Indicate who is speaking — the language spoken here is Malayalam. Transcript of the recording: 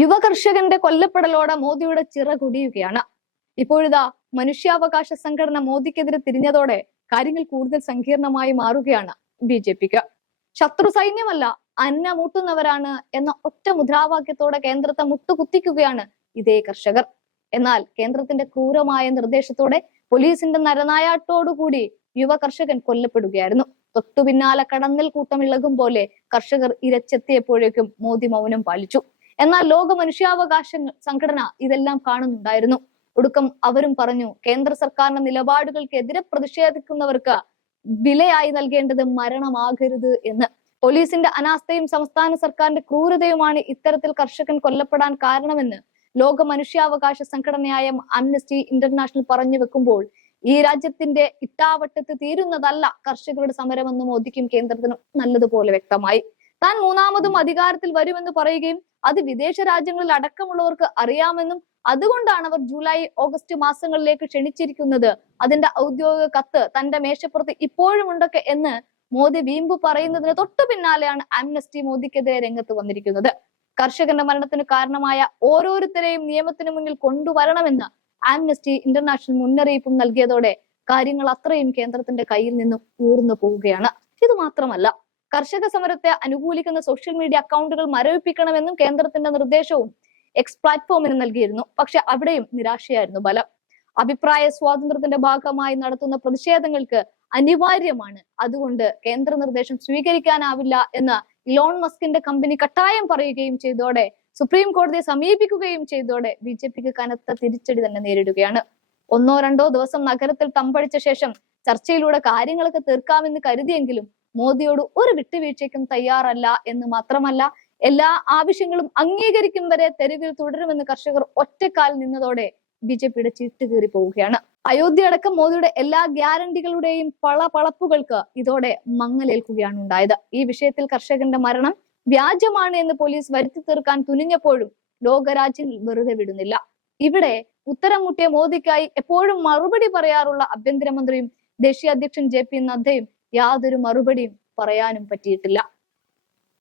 Speaker 1: യുവ കർഷകന്റെ കൊല്ലപ്പെടലോടെ മോദിയുടെ ചിറ കുടിയുകയാണ്. ഇപ്പോഴിതാ മനുഷ്യാവകാശ സംഘടന മോദിക്കെതിരെ തിരിഞ്ഞതോടെ കാര്യങ്ങൾ കൂടുതൽ സങ്കീർണമായി മാറുകയാണ് ബി ജെ പിക്ക്. ശത്രു സൈന്യമല്ല അന്ന എന്ന ഒറ്റ മുദ്രാവാക്യത്തോടെ കേന്ദ്രത്തെ മുട്ടുകുത്തിക്കുകയാണ് ഇതേ കർഷകർ. എന്നാൽ കേന്ദ്രത്തിന്റെ ക്രൂരമായ നിർദ്ദേശത്തോടെ പോലീസിന്റെ നരനായാട്ടോടുകൂടി യുവ കർഷകൻ കൊല്ലപ്പെടുകയായിരുന്നു. തൊട്ടു പിന്നാലെ കടന്നൽ കൂട്ടം ഇളകും പോലെ കർഷകർ ഇരച്ചെത്തിയപ്പോഴേക്കും മോദി മൗനം പാലിച്ചു. എന്നാൽ ലോക മനുഷ്യാവകാശ സംഘടന ഇതെല്ലാം കാണുന്നുണ്ടായിരുന്നു. ഒടുക്കം അവരും പറഞ്ഞു കേന്ദ്ര സർക്കാരിന്റെ നിലപാടുകൾക്കെതിരെ പ്രതിഷേധിക്കുന്നവർക്ക് വിലയായി നൽകേണ്ടത് മരണമാകരുത് എന്ന്. പോലീസിന്റെ അനാസ്ഥയും സംസ്ഥാന സർക്കാരിന്റെ ക്രൂരതയുമാണ് ഇത്തരത്തിൽ കർഷകൻ കൊല്ലപ്പെടാൻ കാരണമെന്ന് ലോക മനുഷ്യാവകാശ സംഘടനയായ അംനസ്റ്റി ഇന്റർനാഷണൽ പറഞ്ഞു വെക്കുമ്പോൾ ഈ രാജ്യത്തിന്റെ ഇട്ടാവട്ടത്ത് തീരുന്നതല്ല കർഷകരുടെ സമരമെന്ന് മോദിക്കും കേന്ദ്രത്തിനും നല്ലതുപോലെ വ്യക്തമായി. താൻ മൂന്നാമതും അധികാരത്തിൽ വരുമെന്ന് പറയുകയും അത് വിദേശ രാജ്യങ്ങളിൽ അടക്കമുള്ളവർക്ക് അറിയാമെന്നും അതുകൊണ്ടാണ് അവർ ജൂലൈ ഓഗസ്റ്റ് മാസങ്ങളിലേക്ക് ക്ഷണിച്ചിരിക്കുന്നത്. അതിന്റെ ഔദ്യോഗിക കത്ത് തന്റെ മേശപ്പുറത്ത് ഇപ്പോഴും ഉണ്ടൊക്കെ എന്ന് മോദി വീമ്പ് പറയുന്നതിന് തൊട്ടു പിന്നാലെയാണ് ആംനസ്റ്റി മോദിക്കെതിരെ രംഗത്ത് വന്നിരിക്കുന്നത്. കർഷകന്റെ മരണത്തിന് കാരണമായ ഓരോരുത്തരെയും നിയമത്തിന് മുന്നിൽ കൊണ്ടുവരണമെന്ന് ആംനസ്റ്റി ഇന്റർനാഷണൽ മുന്നറിയിപ്പും നൽകിയതോടെ കാര്യങ്ങൾ അത്രയും കേന്ദ്രത്തിന്റെ കയ്യിൽ നിന്നും ഊർന്നു പോവുകയാണ്. ഇത് മാത്രമല്ല കർഷക സമരത്തെ അനുകൂലിക്കുന്ന സോഷ്യൽ മീഡിയ അക്കൗണ്ടുകൾ മരവിപ്പിക്കണമെന്നും കേന്ദ്രത്തിന്റെ നിർദ്ദേശവും എക്സ് പ്ലാറ്റ്ഫോമിന് നൽകിയിരുന്നു. പക്ഷെ അവിടെയും നിരാശയായിരുന്നു ബലം. അഭിപ്രായ സ്വാതന്ത്ര്യത്തിന്റെ ഭാഗമായി നടത്തുന്ന പ്രതിഷേധങ്ങൾക്ക് അനിവാര്യമാണ്. അതുകൊണ്ട് കേന്ദ്ര നിർദ്ദേശം സ്വീകരിക്കാനാവില്ല എന്ന് ഇലോൺ മസ്കിന്റെ കമ്പനി കട്ടായം പറയുകയും ചെയ്തോടെ സുപ്രീം കോടതിയെ സമീപിക്കുകയും ചെയ്തോടെ ബി ജെ പിക്ക് കനത്ത തിരിച്ചടി തന്നെ നേരിടുകയാണ്. ഒന്നോ രണ്ടോ ദിവസം നഗരത്തിൽ തമ്പടിച്ച ശേഷം ചർച്ചയിലൂടെ കാര്യങ്ങളൊക്കെ തീർക്കാമെന്ന് കരുതിയെങ്കിലും മോദിയോട് ഒരു വിട്ടുവീഴ്ചയ്ക്കും തയ്യാറല്ല എന്ന് മാത്രമല്ല എല്ലാ ആവശ്യങ്ങളും അംഗീകരിക്കും വരെ തെരുവിൽ തുടരുമെന്ന് കർഷകർ ഒറ്റക്കാൽ നിന്നതോടെ ബി ജെ പിയുടെ ചീട്ടുകീറി പോവുകയാണ്. അയോധ്യ അടക്കം മോദിയുടെ എല്ലാ ഗ്യാരണ്ടികളുടെയും പള പളപ്പുകൾക്ക് ഇതോടെ മങ്ങലേൽക്കുകയാണ് ഉണ്ടായത്. ഈ വിഷയത്തിൽ കർഷകന്റെ മരണം വ്യാജമാണ് എന്ന് പോലീസ് വരുത്തി തീർക്കാൻ തുനിഞ്ഞപ്പോഴും ലോകരാജ്യങ്ങൾ വെറുതെ വിടുന്നില്ല. ഇവിടെ ഉത്തരം മുട്ടിയ മോദിക്കായി എപ്പോഴും മറുപടി പറയാറുള്ള ആഭ്യന്തരമന്ത്രിയും ദേശീയ അധ്യക്ഷൻ ജെ പി നദ്ദയും യാതൊരു മറുപടിയും പറയാനും പറ്റിയിട്ടില്ല.